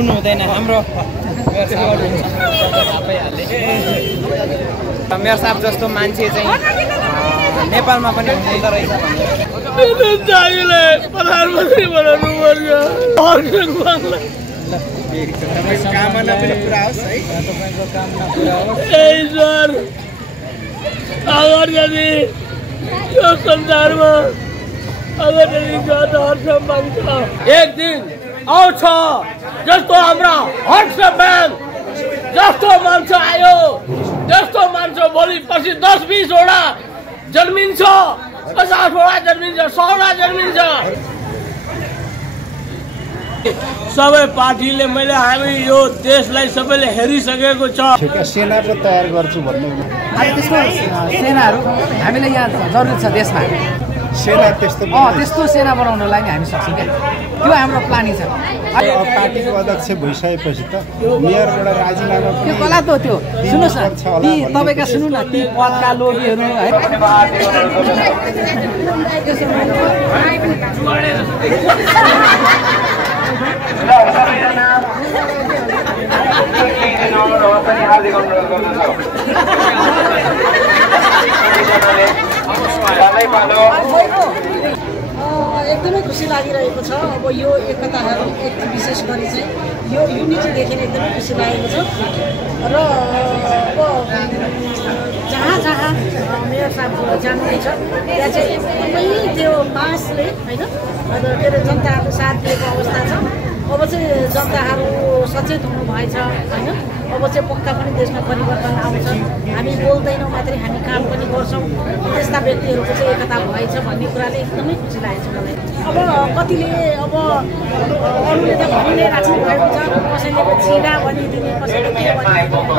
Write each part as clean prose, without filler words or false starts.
सुन्नु हुँदैन हाम्रो मेयर साहब जस्तो मान्छे चाहिँ नेपालमा पनि हुँदैन रहेछ प्रधानमन्त्री बनाउनु कामना पनि पुरा होस् है तपाईको कामना पुरा होस् अगर यदि यो संसारमा अगर यदि हर्ष मान्छ एक दिन आउँछ जस्तो हाम्रा हर्षमान जस्तो मान्छे आयो जस्तो मान्छे भोलि पछि 10-20 वटा जन्मिन्छ 50 वटा जन्मिन्छ 100 वटा जन्मिन्छ सबै पार्टीले मैले हामी यो देशलाई सबैले हेरिसकेको छ सेनाको तयार गर्छु भन्नु त्यस्तो सेनाहरू हामीलाई यहाँ जरुरी छ देशमा सेना त्यस्तो त्यस्तो सेना बनाउनलाई नि हामी सक्छौँ क्या त्यो हाम्रो प्लानिङ छ पार्टीको अध्यक्ष भइसकेपछि त मेयरबाट राजीनामा त्यो गलत हो त्यो सुन्नुहोस् न ती तपाईँका सुन्नु न ती पदका लोभीहरू है एकदमै खुसी लागिरहेको छ अब यो एकताहरू एक विशेष गरी चाहिँ यो युनिटी देखेर एकदमै खुसी लागेको छ र अब जहाँ जहाँ मेयर साहब जानुहुन्छ त्यहाँ चाहिँ एकदमै त्यो मासले होइन के अरे जनताहरूको साथ दिएको अवस्था छ अब चाहिँ जनताहरू सचेत हुनु भएछ होइन अब चाहिँ पक्का पनि देशमा परिवर्तन आउँछ हामी बोल्दैनौँ मात्रै हामी काम पनि गर्छौँ त्यस्ता व्यक्तिहरूको चाहिँ एकता भएछ भन्ने कुराले एकदमै खुसी लागेको छ मलाई अब कतिले अब अरूले त भनि नै राख्नु भएको छ कसैले चिरा भनिदिने कसैले के भनिदिने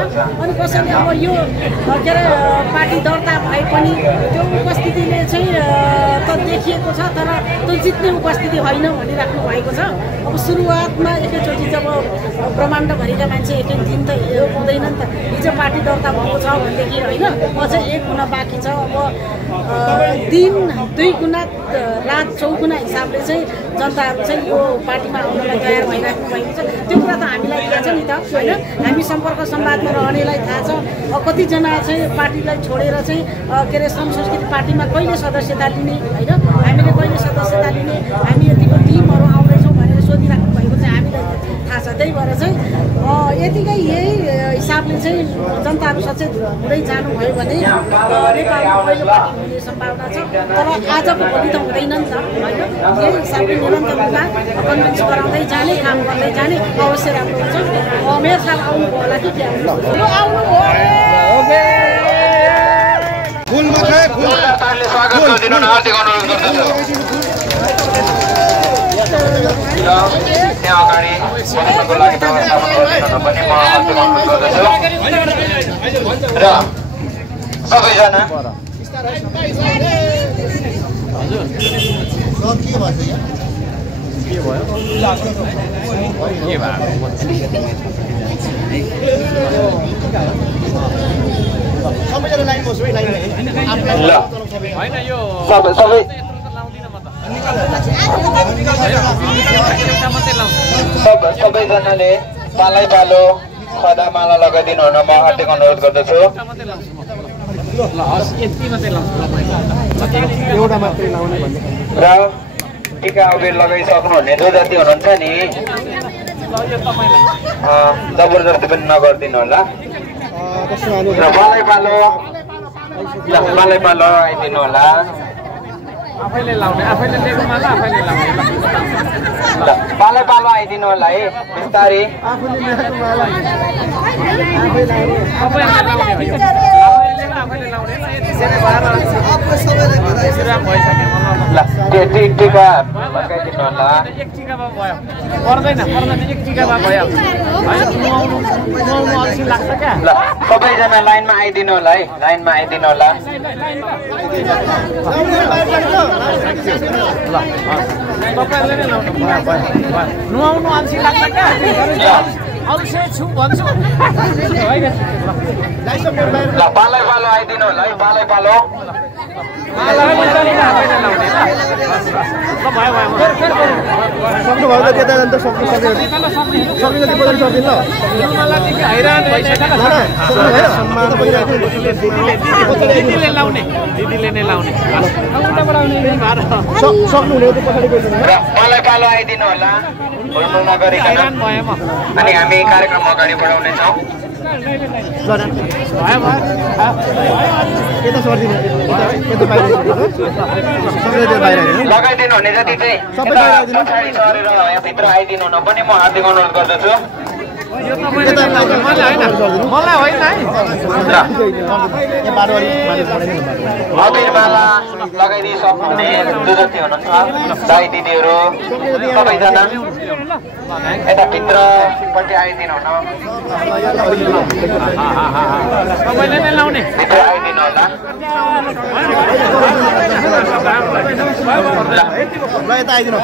अनि कसैले अब यो के अरे पार्टी दर्ता भए पनि त्यो उपस्थितिले चाहिँ त देखिएको छ तर त्यो जित्ने उपस्थिति होइन भनिराख्नु भएको छ अब सुरुवातमा एकैचोटि जब ब्रह्माण्डभरिका मान्छे एकै दिन त हुँदैन नि त हिजो पार्टी दर्ता भएको छ भनेदेखि होइन अझै 1 गुणा बाँकी छ अब दिन 2 गुणा रात 4 गुणा हिसाबले चाहिँ जनताहरू चाहिँ यो पार्टीमा आउनलाई तयार भइराख्नु भएको छ त्यो कुरा त हामीलाई थाहा छ नि त होइन हामी सम्पर्क संवादमा रहनेलाई थाहा छ कतिजना चाहिँ पार्टीलाई छोडेर चाहिँ के अरे श्रम संस्कृति पार्टीमा कहिले सदस्यता लिने होइन हामीले कहिले सदस्यता लिने हामी यतिको टिमहरू आउँदैछौँ भनेर सोधिराख्नु भएको चाहिँ हामीलाई थाहा छ त्यही भएर चाहिँ यतिकै यही हिसाबले चाहिँ जनताहरू सचेत हुँदै जानुभयो भने नेपालमा पहिलो पार्टी हुने सम्भावना छ तर आजको भोलि त हुँदैन नि त होइन यही हिसाबले निरन्तर रूपमा कन्भिन्स गराउँदै जाने काम गर्दै जाने अवश्य राम्रो हुन्छ मेयर साहब आउनुभयो होला कि के त्यहाँ अगाडि बस्नको लागि व्यवस्थापन गरिदिनु पनि म हार्दिक अनुरोध गर्दछु र सबैजना सबैजनाले पालै पालो खदामाला लगाइदिनु हुन म हार्दिक अनुरोध गर्दछु र टिका अबिर लगाइसक्नु हुने जो जति हुनुहुन्छ नि जबरजस्ती पनि नगरिदिनु होला र पालै पालो आइदिनु होला आफैले लाउने आफैले लिएको माला आफैले लाउने ल पालै पालो आइदिनु होला है बिस्तारै आफैले लिएको माला आफैले लाउने त्यसैले भएर राम भइसक्यो ल टिका लगाइदिनु होला एक टिकामा भयो पर्दैन एक टिकामा भयो नुहाउनु अल्छी लाग्छ क्या ल सबैजना लाइनमा आइदिनु होला है लाइनमा आइदिनु होला तपाईहरुले नै लाउनु नुहाउनु अल्छी लाग्छ क्या अल्छी छु भन्छु ल पालै पालो आइदिनु होला है पालै पालो सक्नुभयो त त्यता जान्छ सक्नु सक्यो सक्ने जति बदल सक्दिन ल दिदीले नै लाउने सक्नुहुने त पछाडि गइदिनु र मलाई पालो आइदिनु होला भुल्नु नगरिकन अनि हामी कार्यक्रम अगाडि बढाउनेछौँ लगाइदिनु हुने जति चाहिँ पछाडि सरेर यहाँभित्र आइदिनु हुन पनि म हार्दिक अनुरोध गर्दछु मलाई होइन अबिरमाला लगाइदिइसक्नुहुने जो जति हुनुहुन्छ दाइ दिदीहरू सबैजना यता भित्रपट्टि आइदिनु हुन सबैले नै लाउने भित्र आइदिनु होला ल यता आइदिनु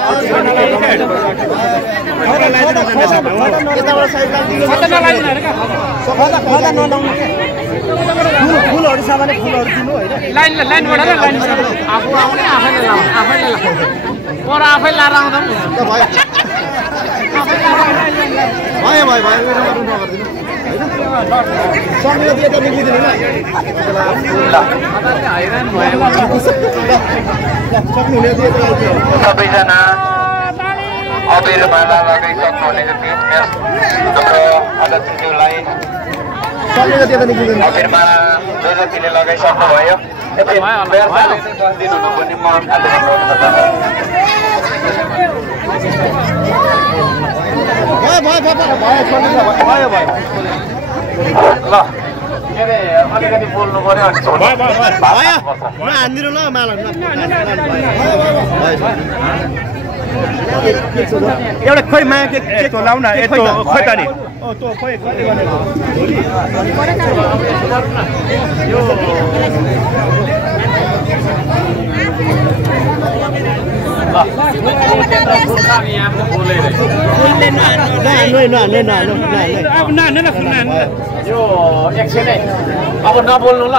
फुलहरू छ भने फुलहरू दिनु होइन लाइनबाट आफू आउने आफैले लाउने आफैले लाउने पर आफै लाएर आउँदा पनि भयो भयो भयो सक्ने यता निक्लिदिनु सक्नुहुने सबैजना अबिरमाला लगाइसक्नुहुने अध्यक्षज्यूलाई अबिरमाला जो जतिले लगाइसक्नुभयो दिनु पनि म ल के अरे अलिकति बोल्नु पर्यो हानिदिनु ल माला एउटा खोइ माया के लाउ न यस्तो खोइ त नि खोइ यो एकछिन है अब नबोल्नु ल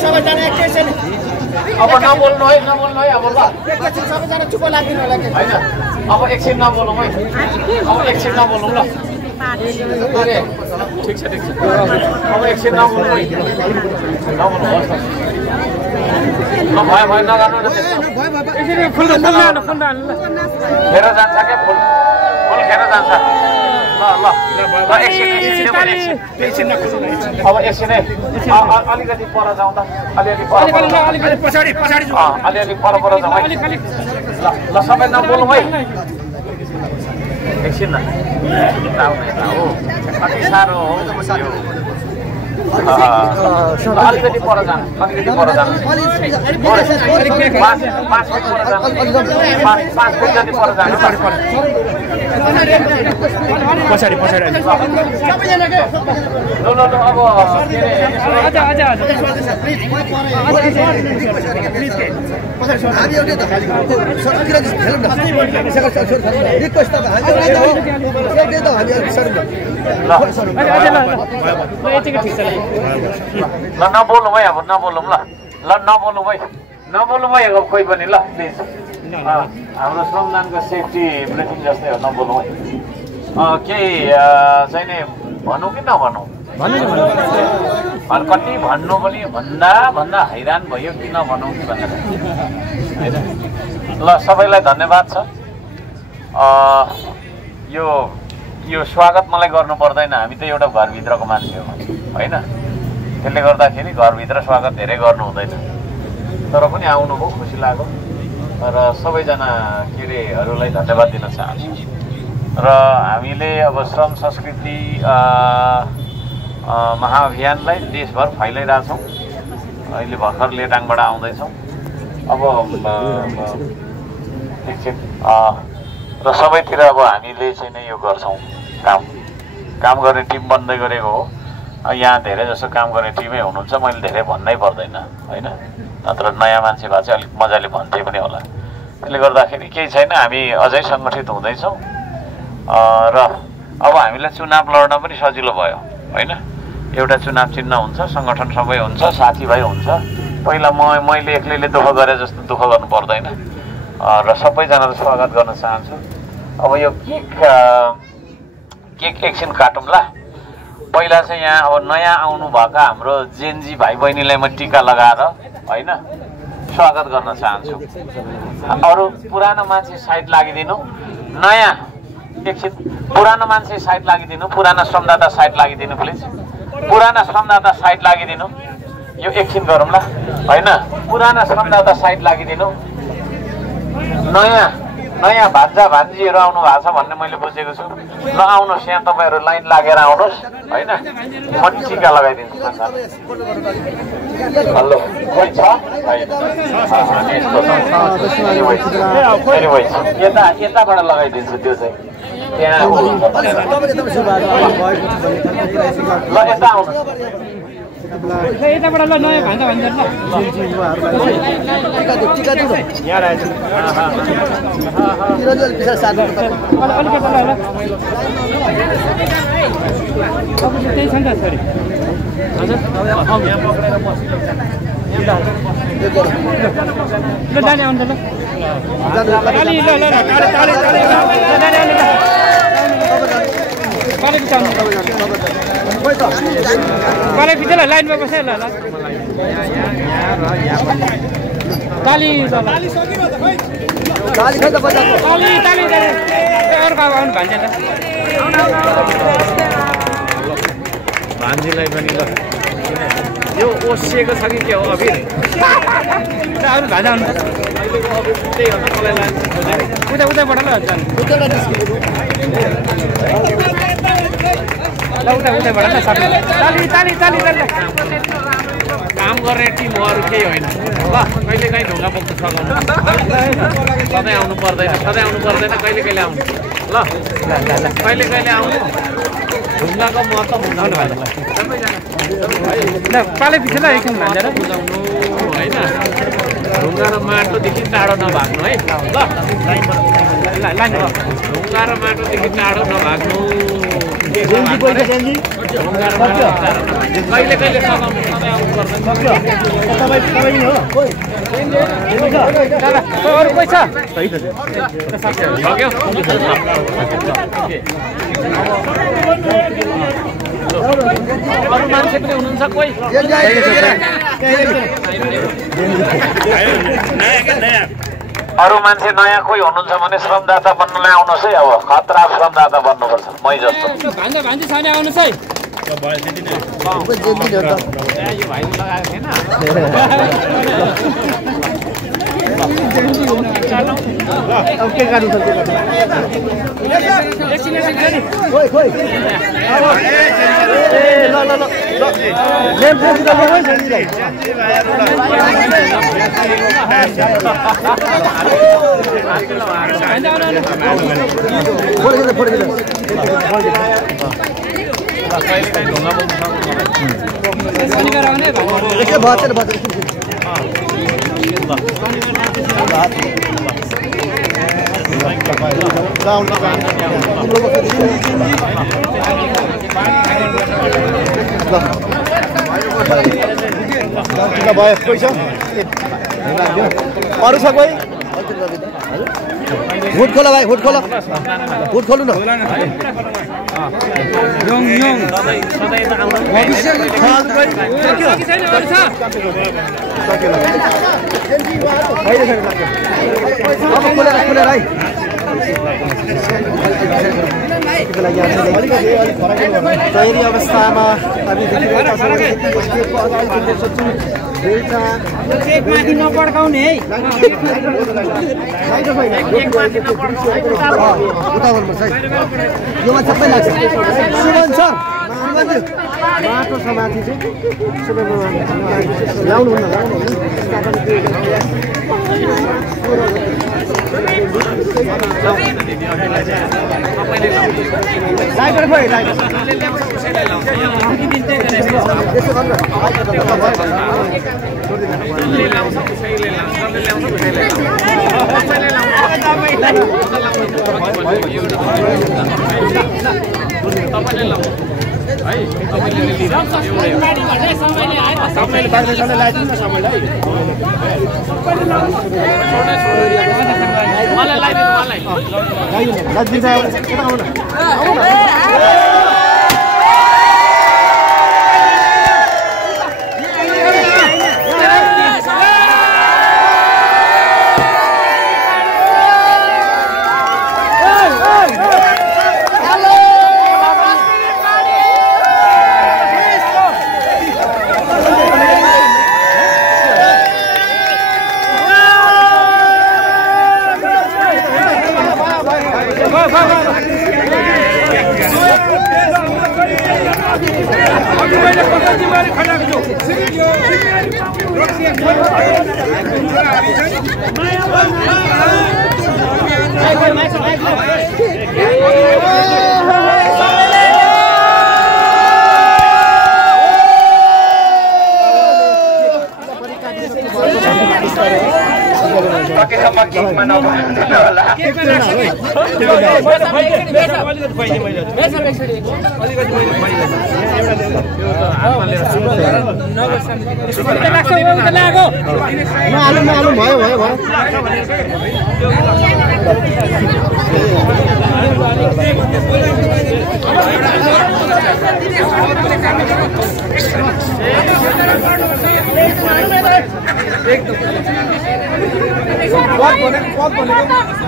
सबैजना एकैछिन अब नबोल्नु है अब ल सबैजना चुप लाग्दिनु होला होइन अब एकछिन नबोलौँ है अब एकछिन नबोलौँ ल ठिक छ अब एकछिन नबोलौँ है नबोल्नुहोस् न भयो नगर्नु न त्यस्तो खेर जान्छ क्या फुल खेर जान्छ ल एकछिन अब एकछिन है अलिकति पर जाउँ त अलिअलि पर जाउँ है ल सबै नबोलौँ है एकछिन न हो कति साह्रो हो अलिकति पर जानु अलिकति पर जानु 5 फुट पर जानु 5 फुट जति पर जानु पछाडि ल नबोलौँ है अब नबोलौँ ल नबोलौँ है अब खोइ पनि ल प्लिज हाम्रो श्रमदानको सेफ्टी ब्रिफिङ जस्तै हो नबोलौँ है केही चाहिँ नि भनौँ कि नभनौँ कति भन्नु पनि भन्दा हैरान भयो कि नभनौँ कि भनेर होइन ल सबैलाई धन्यवाद छ यो स्वागत मलाई गर्नु पर्दैन हामी त एउटा घरभित्रको मान्छे हो होइन त्यसले गर्दाखेरि घरभित्र स्वागत धेरै गर्नु हुँदैन तर पनि आउनुभयो खुसी लाग्यो र सबैजना के अरेहरूलाई धन्यवाद दिन चाहन्छु र हामीले अब श्रम संस्कृति महाअभियानलाई देशभर फैलाइरहेछौँ अहिले भर्खर लेटाङबाट आउँदैछौँ अब एकछिन र सबैतिर अब हामीले चाहिँ नै यो गर्छौँ काम गर्ने टिम बन्दै गरेको हो यहाँ धेरै जसो काम गर्ने टिमै हुनुहुन्छ मैले धेरै भन्नै पर्दैन होइन नत्र नयाँ मान्छे भए चाहिँ अलिक मजाले भन्थे पनि होला त्यसले गर्दाखेरि केही छैन हामी अझै सङ्गठित हुँदैछौँ र अब हामीलाई चुनाव लड्न पनि सजिलो भयो होइन एउटा चुनाव चिन्ह हुन्छ सङ्गठन सबै हुन्छ साथीभाइ हुन्छ पहिला मैले एक्लैले दुःख गरे जस्तो दुःख गर्नु पर्दैन र सबैजनालाई स्वागत गर्न चाहन्छु। अब यो केक एकछिन काटौँला। पहिला चाहिँ यहाँ अब नयाँ आउनु भएका हाम्रो जेनजी भाइ बहिनीलाई म टिका लगाएर होइन स्वागत गर्न चाहन्छु। अरू पुरानो मान्छे साइड लागिदिनु, नयाँ एकछिन पुरानो मान्छे साइड लागिदिनु, पुराना श्रमदाता साइड लागिदिनु प्लिज, पुराना श्रमदाता साइड लागिदिनु। यो एकछिन गरौँला होइन, पुराना श्रमदाता साइड लागिदिनु। नयाँ भान्जा भान्जीहरू आउनु भएको छ भन्ने मैले बुझेको छु। नआउनुहोस्, यहाँ तपाईँहरू लाइन लागेर आउनुहोस् होइन, म टिका लगाइदिन्छु। हेलो खोइ छ यताबाट लगाइदिन्छु त्यो चाहिँ त्यहाँ ल यता आउनु यताबाट ल नयाँ भान्जा भन्छ ल त्यही छ नि त सरी ल डाली आउनु ल डाली ल ल डाली पछि लाइनमा बसेर ल ताली अर्को आउनु भान्जा ल भान्जीलाई पनि ल यो ओसिएको छ कि के हो अभिर अरू भान्जा आउनु उताबाट ल उताबाट ल ताली काम गर्ने टिमहरू केही होइन ल। कहिले काहीँ ढुङ्गा बोक्नु सघाउनु, सधैँ आउनु पर्दैन, कहिले कहिले आउनु ल, कहिले कहिले आउनु। ढुङ्गाको महत्त्व बुझाउनु ल पाले पछि ल एकछिन भान्जा ल बुझाउनु होइन, ढुङ्गा र माटोदेखि टाढो नभाग्नु है ल, ढुङ्गा र माटोदेखि टाढो नभाग्नु। कहिले कहिले सघाउनु, सधैँ आउनु पर्दैन। अरू कोही छ अरू मान्छे पनि हुनुहुन्छ कोही? अरू मान्छे नयाँ कोही हुनुहुन्छ भने श्रमदाता बन्नलाई आउनुहोस् है। अब खतरा श्रमदाता बन्नुपर्छ, मै जस्तो। भान्जा भान्जी छ भने आउनुहोस् है। यो भाइले लगाएको थिएन अरू छ कोही? हुड खोला भाइ, हुड खोला, हुड खोल्नु न। तयारी अवस्थामा हामी देखिरहेका छौँ। माथि नपड्काउने है। योमा सबै लाग्छ। सुमन सर, माटो छ माथि चाहिँ ल्याउनुहुन्न। सकेसम्म केकमा नभइदिनु होला।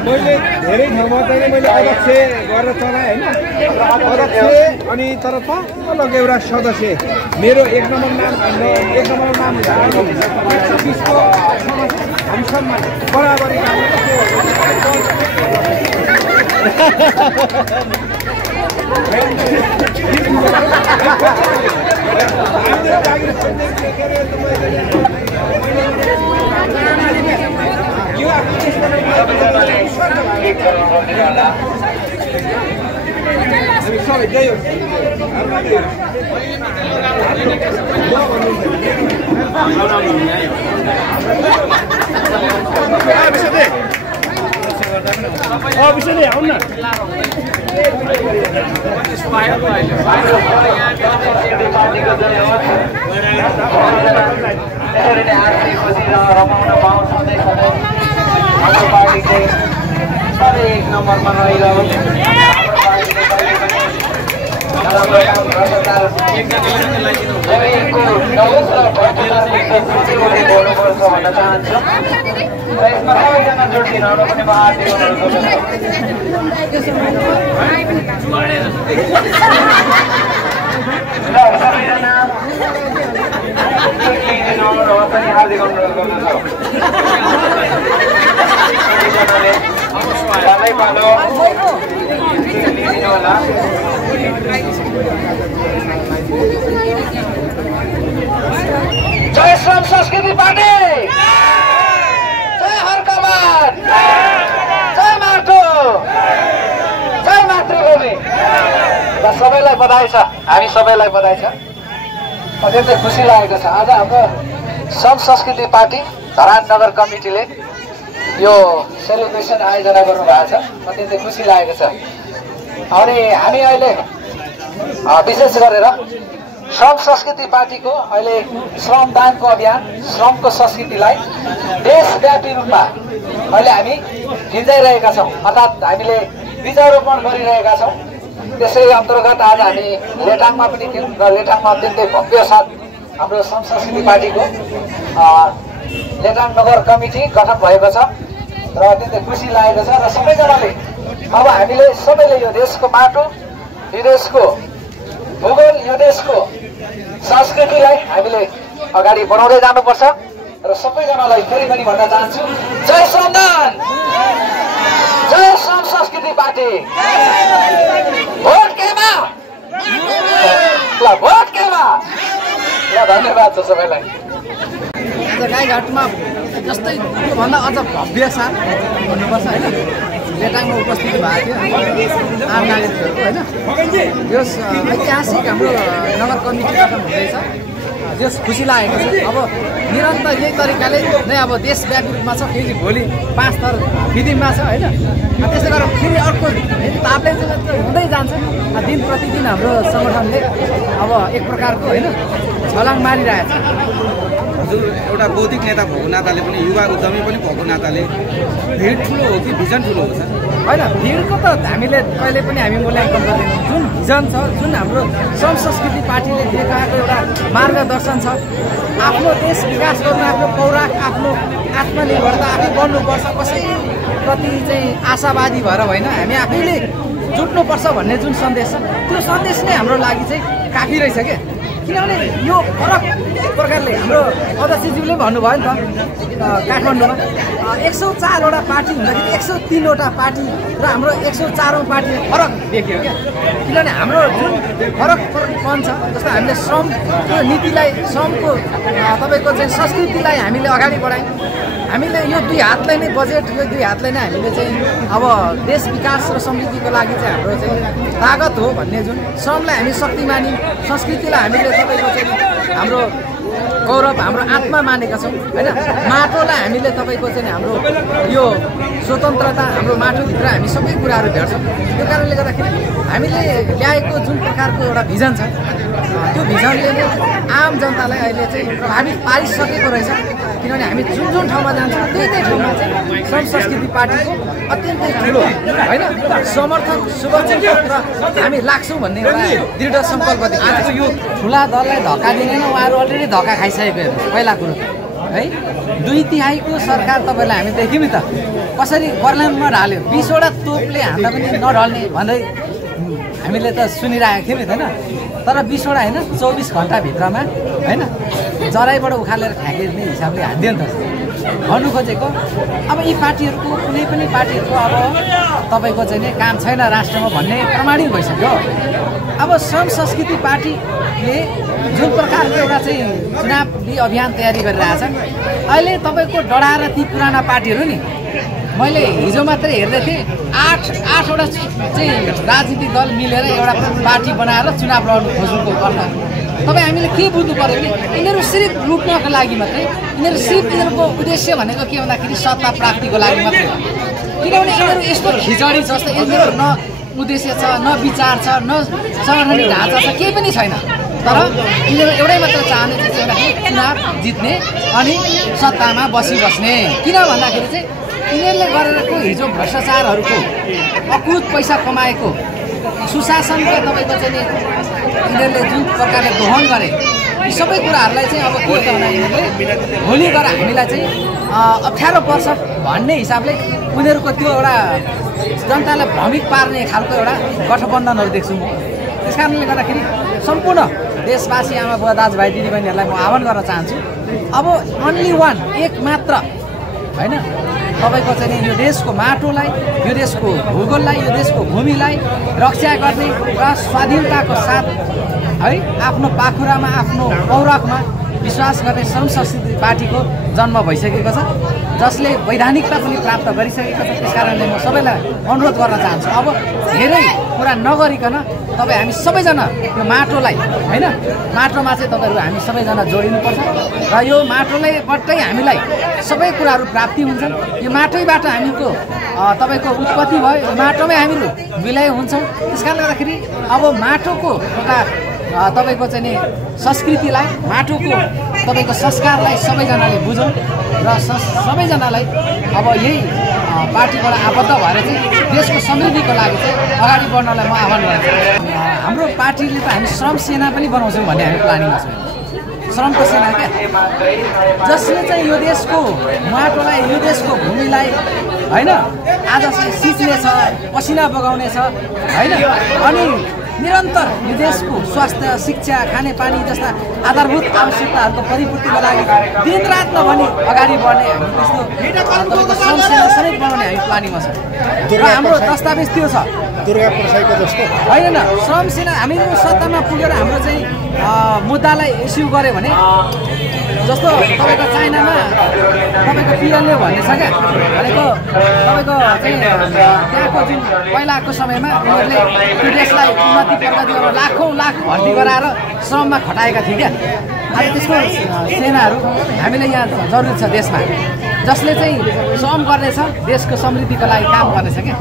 मैले धेरै ठाउँमा चाहिँ मैले अध्यक्ष गरेर चलाएँ होइन, अध्यक्ष अनि तर तल एउटा सदस्य मेरो एक नम्बर नाम 120को हमसम्म बराबरी विषय आउन न त्यसरी नै आर्थिक खुसी र रमाउन पाउँ सधैँ सधैँ हाम्रो पार्टी चाहिँ सधैँ एक नम्बरमा रहिरहोस्। हाम्रो पार्टीले कहिले पनि नराम्रो काम भ्रष्टाचार जमिनको नहोस् र भ्रष्टाचारमुक्त छुट्टी गर्नुपर्छ भन्न चाहन्छु र यसमा सबैजना जोडिरहनु पनि म हार्दिक अनुरोध गर्दछु। सबैजना पनि हार्दिक अनुरोध गर्दछु। सबैजनाले पालो लिदिनु होला। जय श्रम संस्कृति पार्टी, जय हर्कमान, जय माटो, जय मातृभूमि। र सबैलाई बधाई छ, हामी सबैलाई बधाई छ। अत्यन्तै खुसी लागेको छ। आज हाम्रो श्रम संस्कृति पार्टी धरान नगर कमिटीले यो सेलिब्रेसन आयोजना गर्नुभएको छ, अत्यन्तै खुसी लागेको छ। अनि हामी अहिले विशेष गरेर श्रम संस्कृति पार्टीको अहिले श्रमदानको अभियान, श्रमको संस्कृतिलाई देशव्यापी रूपमा अहिले हामी फिँजाइरहेका छौँ, अर्थात् हामीले बीजारोपण गरिरहेका छौँ। त्यसै अन्तर्गत आज हामी लेटाङमा पनि थियौँ र लेटाङमा अत्यन्तै भव्य साथ हाम्रो श्रम संस्कृति पार्टीको लेटाङ नगर कमिटी गठन भएको छ र अत्यन्तै खुसी लागेको छ। र सबैजनाले अब हामीले सबैले यो देशको माटो, यो देशको भूगोल, यो देशको संस्कृतिलाई हामीले अगाडि बढाउँदै जानुपर्छ र सबैजनालाई फेरि पनि भन्न चाहन्छु, जय श्रमदान, जय श्रम संस्कृति पार्टी, भोट केमा ल, भोट केमा ल। धन्यवाद छ सबैलाई। आज गाईघाटमा जस्तै त्योभन्दा अझ भव्य साथ भन्नुपर्छ होइन, लेटाङमा उपस्थित भएको थियो आम नागरिकहरूको होइन। यो ऐतिहासिक हाम्रो नगर कमिटी गठन हुँदैछ। जस खुसी लागेको छ। अब निरन्तर यही तरिकाले नै अब देशव्यापी रूपमा छ, फेरि भोलि 5 थर फिदिममा छ होइन। त्यसले गर्दा फेरि अर्को तापले हुँदै जान्छ। दिन प्रतिदिन हाम्रो सङ्गठनले अब एक प्रकारको होइन छलाङ मारिरहेछ। हजुर एउटा बौद्धिक नेता भएको नाताले पनि युवा उद्यमी पनि भएको नाताले भिड ठुलो हो कि भिजन ठुलो हो सर? होइन, भिडको त हामीले कहिले पनि हामी मूल्याङ्कन गर्दैनौँ। जुन भिजन छ, जुन हाम्रो श्रम संस्कृति पार्टीले देखाएको एउटा मार्गदर्शन छ, आफ्नो देश विकास गर्नु, आफ्नो पौराख, आफ्नो आत्मनिर्भरता आफै बन्नुपर्छ, कसैप्रति चाहिँ आशावादी भएर होइन, हामी आफैले जुट्नुपर्छ भन्ने जुन सन्देश छ, त्यो सन्देश नै हाम्रो लागि चाहिँ काफी रहेछ क्या। किनभने यो फरक प्रकारले हाम्रो अध्यक्षज्यूले भन्नुभयो नि त काठमाडौँमा 104वटा पार्टी हुँदाखेरि 103वटा पार्टी र हाम्रो 104औं पार्टी फरक देखियो क्या। किनभने हाम्रो जुन फरकपन छ, जस्तो हामीले श्रमको नीतिलाई, श्रमको तपाईँको चाहिँ संस्कृतिलाई हामीले अगाडि बढायौँ। हामीले यो 2 हातलाई नै बजेट, यो 2 हातलाई नै हामीले चाहिँ अब देश विकास र समृद्धिको लागि चाहिँ हाम्रो चाहिँ तागत हो भन्ने जुन श्रमलाई हामी शक्ति मान्यौँ, संस्कृतिलाई हामीले तपाईँको चाहिँ हाम्रो गौरव, हाम्रो आत्मा मानेका छौँ होइन। माटोलाई हामीले तपाईँको चाहिँ हाम्रो यो स्वतन्त्रता, हाम्रो माटोभित्र हामी सबै कुराहरू भेट्छौँ। त्यो कारणले गर्दाखेरि हामीले ल्याएको जुन प्रकारको एउटा भिजन छ, त्यो भिजनले नै आम जनतालाई अहिले चाहिँ प्रभावित पारिसकेको रहेछ। किनभने हामी जुन जुन ठाउँमा जान्छौँ त्यही ठाउँमा चाहिँ श्रम संस्कृति पार्टीको अत्यन्तै ठुलो होइन समर्थन, शुभचिन्तक र हामी लाग्छौँ भन्ने एउटा दृढ सङ्कल्प देखिन्छ। आजको यो ठुला दललाई धक्का दिँदैन, उहाँहरू अलरेडी धक्का खाइसकेको हेर्नु। पहिला कुरो है 2/3 सरकार तपाईँलाई हामी देख्यौँ नि त कसरी पर्लामा ढाल्यो, 20वटा तोपले हान्दा पनि नढल्ने भन्दै हामीले त सुनिरहेको थियौँ नि त होइन। तर 20वटा होइन, 24 घन्टाभित्रमा होइन जराइबाट उखालेर फ्याँकिने हिसाबले हान्दियो नि त। भन्नु खोजेको अब यी पार्टीहरूको कुनै पनि पार्टीहरूको अब तपाईँको चाहिँ नि काम छैन राष्ट्रमा भन्ने प्रमाणित भइसक्यो। अब श्रम संस्कृति पार्टीले जुन प्रकारको एउटा चाहिँ चुनावी अभियान तयारी गरिरहेछ, अहिले तपाईँको डढाएर ती पुराना पार्टीहरू नि मैले हिजो मात्रै हेर्दै थिएँ 8वटा चाहिँ राजनीतिक दल मिलेर एउटा पार्टी बनाएर चुनाव लड्नु खोज्नुको अर्थ। तपाईँ हामीले के बुझ्नु पऱ्यो भने यिनीहरू सिर्फ लुट्नको लागि मात्रै, यिनीहरूको उद्देश्य भनेको के भन्दाखेरि सत्ता प्राप्तिको लागि मात्रै हो। किनभने यिनीहरू यस्तो खिचडी जस्तो, यिनीहरू न उद्देश्य छ, न विचार छ, न सङ्गठनिक ढाँचा छ, केही पनि छैन। तर यिनीहरू एउटै मात्र चाहने चिज चाहिँ चुनाव जित्ने अनि सत्तामा बस्ने। किन भन्दाखेरि चाहिँ यिनीहरूले गरेको हिजो भ्रष्टाचारहरूको, अकुत पैसा कमाएको, सुशासनको तपाईँको चाहिँ यिनीहरूले जुन प्रकारले दोहन गरे, यी सबै कुराहरूलाई चाहिँ अब के गर्दा यिनीहरूले भोलि गएर हामीलाई चाहिँ अप्ठ्यारो पर्छ भन्ने हिसाबले उनीहरूको त्यो एउटा जनतालाई भ्रमित पार्ने खालको एउटा गठबन्धनहरू देख्छु म। त्यस कारणले गर्दाखेरि सम्पूर्ण देशवासी आमा बुवा दाजुभाइ दिदीबहिनीहरूलाई म आह्वान गर्न चाहन्छु, अब ओन्ली वान, एक मात्र होइन तपाईँको चाहिँ यो देशको माटोलाई, यो देशको भूगोललाई, यो देशको भूमिलाई रक्षा गर्ने र स्वाधीनताको साथ है आफ्नो पाखुरामा, आफ्नो पौरखमा विश्वास गर्ने श्रम संस्कृति पार्टीको जन्म भइसकेको छ, जसले वैधानिकता पनि प्राप्त गरिसकेको छ। त्यस कारणले म सबैलाई अनुरोध गर्न चाहन्छु, अब धेरै कुरा नगरिकन तपाईँ हामी सबैजना यो माटोलाई होइन, माटोमा चाहिँ तपाईँहरू हामी सबैजना जोडिनुपर्छ र यो माटोलाईबाटै हामीलाई सबै कुराहरू प्राप्ति हुन्छन्। यो माटैबाट हामीको तपाईँको उत्पत्ति भयो, यो माटोमै हामीहरू विलय हुन्छौँ। त्यस कारणले गर्दाखेरि अब माटोको एउटा तपाईँको चाहिँ नि संस्कृतिलाई, माटोको तपाईँको संस्कारलाई सबैजनाले बुझौँ र सबैजनालाई अब यही पार्टीबाट आबद्ध भएर चाहिँ देशको समृद्धिको लागि चाहिँ अगाडि बढ्नलाई म आह्वान गर्न चाहन्छु। हाम्रो पार्टीले त हामी श्रम सेना पनि बनाउँछौँ भन्ने हामी प्लानिङमा छौँ। श्रमको सेना क्या, जसले चाहिँ यो देशको माटोलाई, यो देशको भूमिलाई होइन आज सिच्नेछ, पसिना बगाउनेछ होइन, अनि निरन्तर यो देशको स्वास्थ्य, शिक्षा, खानेपानी जस्ता आधारभूत आवश्यकताहरूको परिपूर्तिको लागि दिनरात नभनी अगाडि बढ्ने हामी त्यस्तो तपाईँको श्रम सेना समेत बनाउने हामी प्लानिङमा छ र हाम्रो दस्तावेज त्यो छ। दुर्गा प्रसाईको जस्तो होइन, श्रम सेना हामी सत्तामा पुगेर हाम्रो चाहिँ मुद्दालाई इस्यु गऱ्यो भने जस्तो तपाईँको चाइनामा तपाईँको पिएलए भन्ने छ क्या भनेको तपाईँको चाहिँ त्यहाँको जुन पहिलाको समयमा उनीहरूले त्यो देशलाई उन्नति प्रगति गरेर लाखौँ लाख भर्ती गराएर श्रममा खटाएका थिए क्या आज त्यसको सेनाहरू हामीले यहाँ जरुरी छ देशमा जसले चाहिँ श्रम गर्नेछ देशको समृद्धिको लागि काम गर्नेछ क्या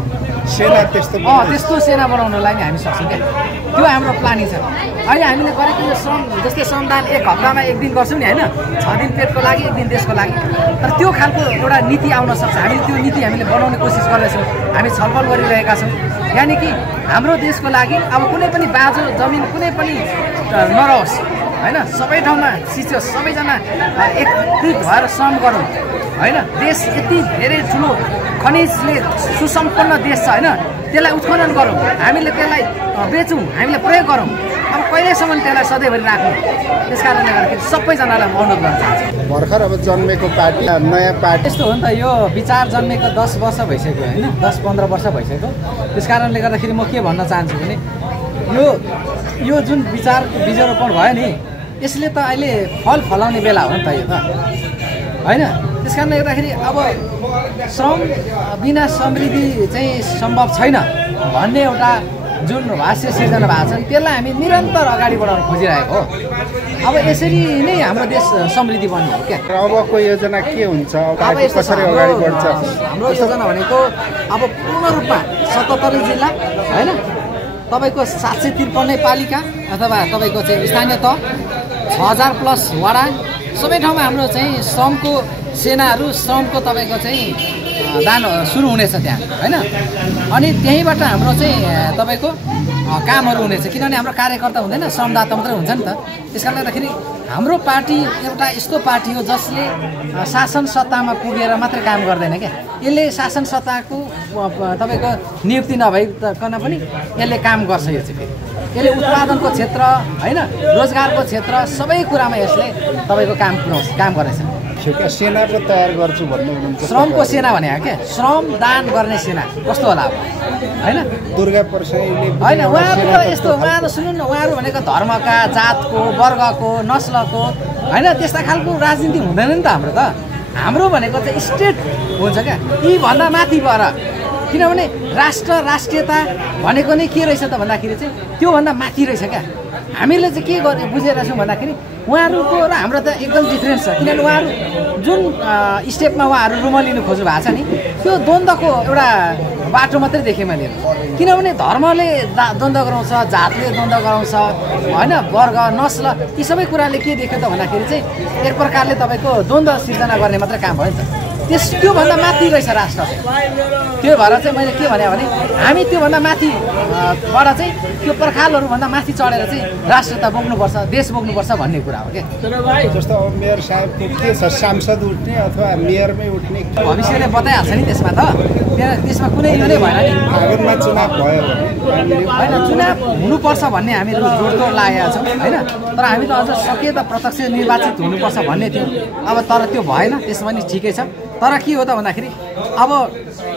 सेना त्यस्तो त्यस्तो सेना बनाउनलाई नै हामी सक्छौँ क्या त्यो हाम्रो प्लानिङ छ अहिले हामीले गरेको यो श्रम जस्तै श्रमदान एक हप्तामा एक दिन गर्छौँ नि होइन 6 दिन पेटको लागि एक दिन देशको लागि तर त्यो खालको एउटा नीति आउन सक्छ हामीले त्यो नीति हामीले बनाउने कोसिस गर्दैछौँ हामी छलफल गरिरहेका छौँ यानि कि हाम्रो देशको लागि अब कुनै पनि बाँझो जमिन कुनै पनि नरहोस् होइन सबै ठाउँमा सिचोस् सबैजना एकत्रित भएर श्रम गरौँ होइन देश यति धेरै ठुलो खनिजले सुसम्पन्न देश छ होइन त्यसलाई उत्खनन गरौँ हामीले त्यसलाई बेचौँ हामीले प्रयोग गरौँ अब कहिलेसम्म त्यसलाई सधैँभरि राख्नु त्यस कारणले गर्दाखेरि सबैजनालाई म अनुरोध गर्न चाहन्छु भर्खर अब जन्मेको पार्टी नयाँ पार्टी यस्तो हो नि त यो विचार जन्मेको 10 वर्ष भइसक्यो होइन 10-15 वर्ष भइसक्यो त्यस कारणले गर्दाखेरि म के भन्न चाहन्छु भने यो जुन विचारको बीजारोपण भयो नि यसले त अहिले फल फलाउने बेला हो नि त यो त होइन त्यस कारणले गर्दाखेरि अब श्रम बिना समृद्धि चाहिँ सम्भव छैन भन्ने एउटा जुन भाष्य सिर्जना भएको छ त्यसलाई हामी निरन्तर अगाडि बढाउन खोजिरहेको हो अब यसरी नै हाम्रो देश समृद्धि बन्ने हो क्या अबको योजना के हुन्छ अब कसरी अगाडि बढ्छ हाम्रो योजना भनेको अब पूर्ण रूपमा 77 जिल्ला होइन तपाईँको 753 पालिका अथवा तपाईँको चाहिँ स्थानीय तह 6000 प्लस वडा सबै ठाउँमा हाम्रो चाहिँ श्रमको सेनाहरू श्रमको तपाईँको चाहिँ दान सुरु हुनेछ त्यहाँ होइन अनि त्यहीँबाट हाम्रो चाहिँ तपाईँको कामहरू हुनेछ किनभने हाम्रो कार्यकर्ता हुँदैन श्रमदाता मात्रै हुन्छ नि त त्यस कारणले गर्दाखेरि हाम्रो पार्टी एउटा यस्तो पार्टी हो जसले शासन सत्तामा पुगेर मात्रै काम गर्दैन क्या यसले शासन सत्ताको तपाईँको नियुक्ति नभइकन पनि यसले काम गर्छ यो चाहिँ फेरि यसले उत्पादनको क्षेत्र होइन रोजगारको क्षेत्र सबै कुरामा यसले तपाईँको काम गर्नेछ सेना पो तयार गर्छु भन्ने हुनुहुन्छ श्रमको सेना भने क्या श्रम दान गर्ने सेना कस्तो होला अब होइन दुर्गा प्रसाईले होइन उहाँहरू यस्तो उहाँहरू सुन्नु न उहाँहरू भनेको धर्मका जातको वर्गको नस्लको होइन त्यस्ता खालको राजनीति हुँदैन नि त हाम्रो भनेको चाहिँ स्टेट हुन्छ क्या यीभन्दा माथि भएर किनभने राष्ट्रियता भनेको नै के रहेछ त भन्दाखेरि चाहिँ त्योभन्दा माथि रहेछ क्या हामीले चाहिँ के गर्ने बुझेर छौँ भन्दाखेरि उहाँहरूको र हाम्रो त एकदम डिफ्रेन्स छ किनभने उहाँहरू जुन स्टेपमा उहाँहरू रुमलिनु खोज्नु भएको छ नि त्यो द्वन्द्वको एउटा बाटो मात्रै देखेँ मैले किनभने धर्मले द्वन्द्व गराउँछ जातले द्वन्द्व गराउँछ होइन वर्ग नस्ल यी सबै कुराले के देख्यो त भन्दाखेरि चाहिँ एक प्रकारले तपाईँको द्वन्द्व सिर्जना गर्ने मात्रै काम भयो नि त त्योभन्दा माथि रहेछ राष्ट्र त्यो भएर चाहिँ मैले के भने हामी त्योभन्दा माथिबाट चाहिँ त्यो पर्खालहरूभन्दा माथि चढेर चाहिँ राष्ट्रता बोक्नुपर्छ देश बोक्नुपर्छ भन्ने कुरा हो क्या जस्तो अब मेयर साहबको के छ सांसद उठ्ने अथवा मेयरमै उठ्ने भविष्यले बताइहाल्छ नि त्यसमा त त्यसमा कुनै यो नै भएन नि फागुनमा चुनाव भयो भने होइन चुनाव हुनुपर्छ भन्ने हामीहरू जोडतोड लागेका छौँ होइन तर हामी त अझ सके त प्रत्यक्ष निर्वाचित हुनुपर्छ भन्ने थियो अब तर त्यो भएन त्यसमा पनि ठिकै छ तर के हो त भन्दाखेरि अब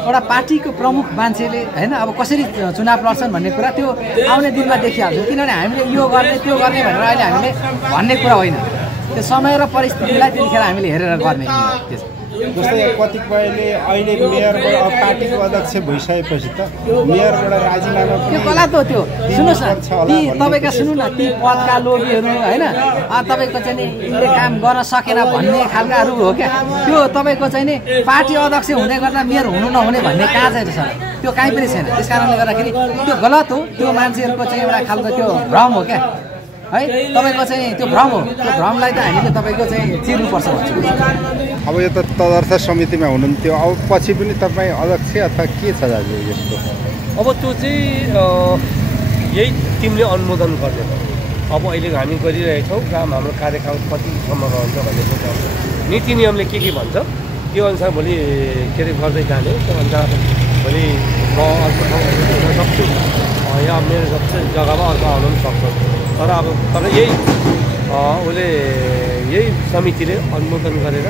एउटा पार्टीको प्रमुख मान्छेले होइन अब कसरी चुनाव लड्छन् भन्ने कुरा त्यो आउने दिनमा देखिहाल्छौँ किनभने हामीले यो गर्ने त्यो गर्ने भनेर अहिले हामीले भन्ने कुरा होइन त्यो समय र परिस्थितिलाई त्यतिखेर हामीले हेरेर गर्ने जस्तै कतिपयले अहिले मेयरबाट पार्टीको अध्यक्ष भइसकेपछि त मेयरबाट राजीनामा त्यो गलत हो त्यो सुन्नुहोस् न ती तपाईँका सुन्नु न ती पदका लोभीहरू होइन तपाईँको चाहिँ नि यिनले काम गर्न सकेन भन्ने खालकाहरू हो क्या त्यो तपाईँको चाहिँ नि पार्टी अध्यक्ष हुँदै गर्दा मेयर हुनु नहुने भन्ने कहाँ चाहिँ छ त्यो काहीँ पनि छैन त्यस कारणले गर्दाखेरि त्यो गलत हो त्यो मान्छेहरूको चाहिँ एउटा खालको त्यो भ्रम हो क्या है तपाईँको चाहिँ त्यो भ्रम हो त्यो भ्रमलाई त हामीले तपाईँको चाहिँ चिर्नुपर्छ भन्छु अब यो त तदर्थ समितिमा हुनुहुन्थ्यो अब पछि पनि तपाईँ अध्यक्ष अथवा के छ दाजु यस्तो अब त्यो चाहिँ यही टिमले अनुमोदन गर्ने अब अहिले हामी गरिरहेछौँ काम हाम्रो कार्यकाल कतिसम्म रहन्छ भन्ने कुरा नीति नियमले के भन्छ त्यो अनुसार भोलि के अरे गर्दै जाने त्यो अनुसार भोलि म अर्को ठाउँ हुन सक्छु या मेरो जस्तो जग्गामा अर्को आउनु पनि सक्छ तर यही उसले यही समितिले अनुमोदन गरेर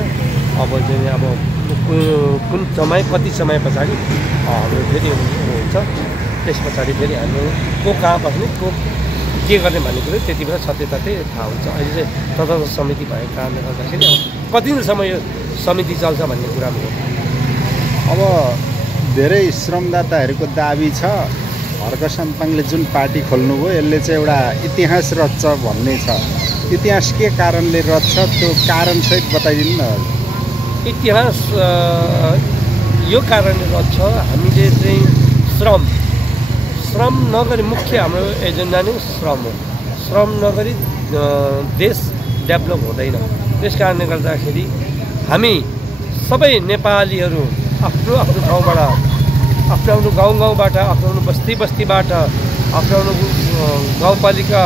अब चाहिँ अब कुन समय कति समय पछाडि हाम्रो फेरि हुन्छ त्यस पछाडि फेरि हाम्रो को कहाँ बस्ने को के गर्ने भन्ने कुरो त्यति बेला सत्यतातै थाहा हुन्छ। अहिले चाहिँ तदर्थ समिति भएको कारणले गर्दाखेरि अब कति दिनसम्म यो समिति चल्छ भन्ने कुरामा हो। अब धेरै श्रमदाताहरूको दाबी छ हर्क साम्पाङले जुन पार्टी खोल्नुभयो यसले चाहिँ एउटा इतिहास रच्छ भन्ने छ। इतिहास के कारणले रच्छ त्यो कारणसहित बताइदिनु न। इतिहास यो कारणले रच्छ हामीले चाहिँ श्रम नगरी मुख्य हाम्रो एजेन्डा नै श्रम हो। श्रम नगरी देश डेभलप हुँदैन। त्यस कारणले गर्दाखेरि हामी सबै नेपालीहरू आफ्नो आफ्नो ठाउँबाट आफ्नो आफ्नो गाउँबाट आफ्नो आफ्नो बस्तीबाट आफ्नो आफ्नो गाउँपालिका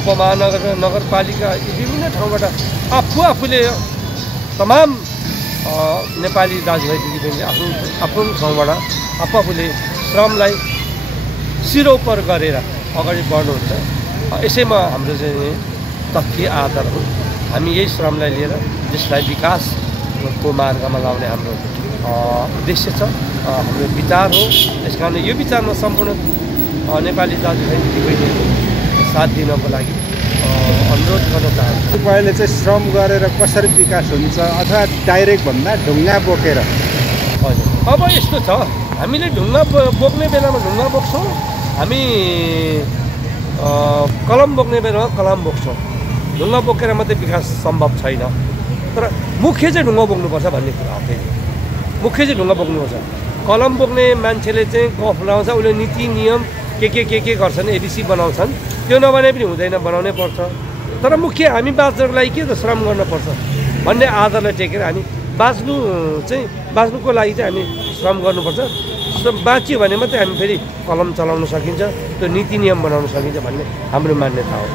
उपमहानगर नगरपालिका विभिन्न ठाउँबाट आफूले तमाम नेपाली दाजुभाइ दिदीबहिनीले आफ्नो ठाउँबाट आफूले श्रमलाई सिरोपर गरेर अगाडि बढ्नुहुन्छ। यसैमा हाम्रो चाहिँ तथ्य आधार हो। हामी यही श्रमलाई लिएर देशलाई विकासको मार्गमा लाउने हाम्रो उद्देश्य छ, हाम्रो विचार हो। त्यस कारण यो विचारमा सम्पूर्ण नेपाली दाजुभाइ दिदीबहिनीहरू साथ दिनको लागि अनुरोध गर्न चाहन्छु। अहिले चाहिँ श्रम गरेर कसरी विकास हुन्छ अथवा डाइरेक्ट भन्दा ढुङ्गा बोकेर? हजुर, अब यस्तो छ, हामीले ढुङ्गा बोक्ने बेलामा ढुङ्गा बोक्छौँ, हामी कलम बोक्ने बेलामा कलम बोक्छौँ। ढुङ्गा बोकेर मात्रै विकास सम्भव छैन। तर मुख्य चाहिँ ढुङ्गा बोक्नुपर्छ भन्ने कुरा हो। फेरि मुख्य चाहिँ ढुङ्गा बोक्नुपर्छ। कलम बोक्ने मान्छेले चाहिँ गफ लगाउँछ, उसले नीति नियम के गर्छन्, एबिसी बनाउँछन्। त्यो नबनाए पनि हुँदैन, बनाउनै पर्छ। तर मुख्य हामी बाँच्नको लागि के त श्रम गर्नुपर्छ भन्ने आधारलाई टेकेर हामी बाँच्नुको लागि चाहिँ हामी श्रम गर्नुपर्छ। बाँच्यो भने मात्रै हामी फेरि कलम चलाउन सकिन्छ, त्यो नीति नियम बनाउन सकिन्छ भन्ने हाम्रो मान्यता हो।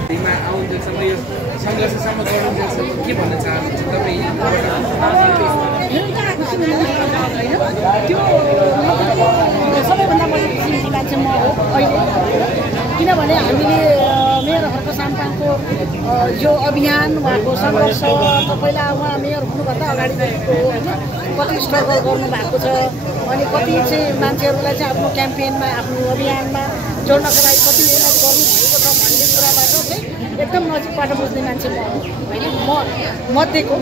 सबैभन्दा बढी खुसी मान्छे म हो अहिले, किनभने हामीले मेयर हर्क साम्पाङको यो अभियान उहाँको सङ्घर्ष पहिला उहाँ मेयर हुनुभन्दा अगाडिदेखिको हो होइन, कति स्ट्रगल गर्नुभएको छ अनि कति चाहिँ मान्छेहरूलाई चाहिँ आफ्नो क्याम्पेनमा आफ्नो अभियानमा जोड्नको लागि कति मेहनत गर्नुभएको छ भन्ने कुराबाट चाहिँ एकदम नजिकबाट बुझ्ने मान्छे म हो होइन। म मध्येको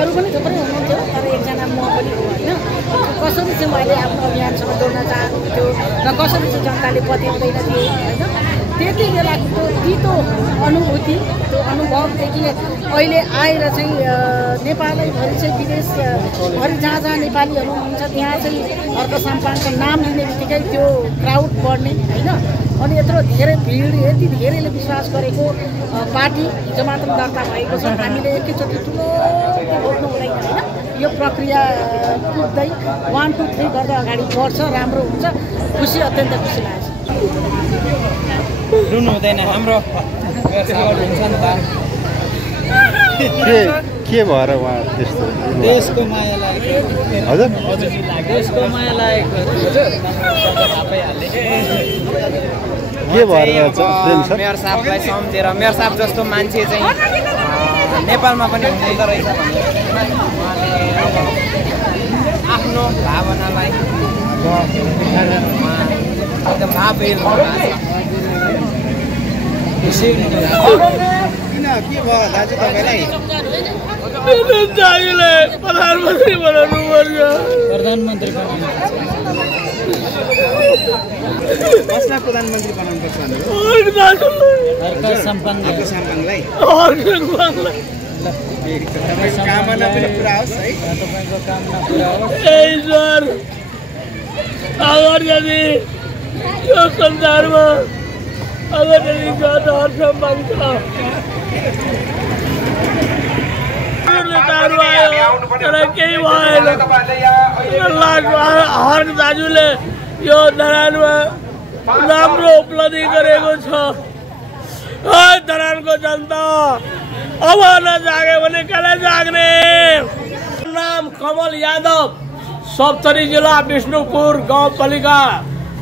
अरू पनि थुप्रै हुनुहुन्थ्यो, तर एकजना म पनि हो होइन। कसरी चाहिँ मैले आफ्नो अभियानसँग जोड्न चाहन्थ्यो र कसरी चाहिँ जनताले पत्याउँदैन थियो होइन। त्यति बेलाको तितो अनुभूति, त्यो अनुभवदेखि अहिले आएर चाहिँ नेपालैभरि चाहिँ विदेशभरि जहाँ नेपालीहरू हुनुहुन्छ त्यहाँ चाहिँ हर्क साम्पाङको नाम लिने बित्तिकै त्यो क्राउड बढ्ने होइन। अनि यत्रो धेरै भिड, यति धेरैले विश्वास गरेको पार्टी हिजो मात्र दर्ता भएको छ। हामीले एकैचोटि ठुलो भोग्नु हुँदैन होइन। यो प्रक्रिया कुद्दै 1 2 3 गर्दा अगाडि बढ्छ, राम्रो हुन्छ। खुसी, अत्यन्त खुसी लाग्छ। रुनु हुँदैन, हाम्रो हुन्छ नि त। के भएर उहाँ त्यस्तो? देशको माया लागेको। हजुर, देशको माया लागेको के भएर प्रेम सर? मेयर साहबलाई सम्झेर मेयर साहब जस्तो मान्छे चाहिँ नेपालमा पनि हुँदो रहेछ भनेर आफ्नो भावनालाई एकदम भावहीन के भयो दाजु तपाईँलाई? प्रधानमन्त्री बनाउनु पर्छ। प्रधानमन्त्री कसलाई प्रधानमन्त्री बनाउनुपर्छ भनेर? हर्क साम्पाङलाई तपाईँको कामना पनि पुरा होस् है। सर, अगर यदि यो संसारमा अगर यदि हर्क साम्पाङ तर केही भएन। हर्क दाजुले यो धरानमा राम्रो उपलब्धि गरेको छ। धरानको जनता अब नजागे भने कसले जाग्ने? नाम कमल यादव, सप्तरी जिल्ला विष्णुपुर गाउँपालिका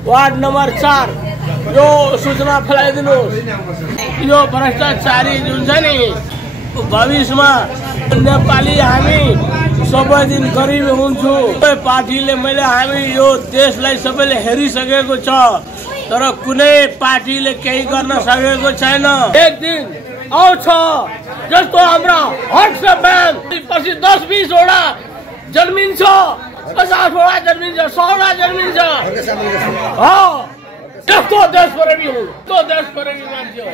वार्ड नम्बर 4। यो सूचना फैलाइदिनुहोस्। यो भ्रष्टाचारी जुन छ नि भविष्यमा नेपाली हामी सबै दिन गरिब हुन्छु। पार्टीले मैले हामी यो देशलाई सबैले हेरिसकेको छ। तर कुनै पार्टीले केही गर्न सकेको छैन। एक दिन आउँछ जस्तो हाम्रा हर्षम्यान पछि 10-20 वटा जन्मिन्छ, 50 वटा जन्मिन्छ, 100 वटा जन्मिन्छ। त्यस्तो देशप्रेमी हो, त्यो देशप्रेमी मान्छे हो।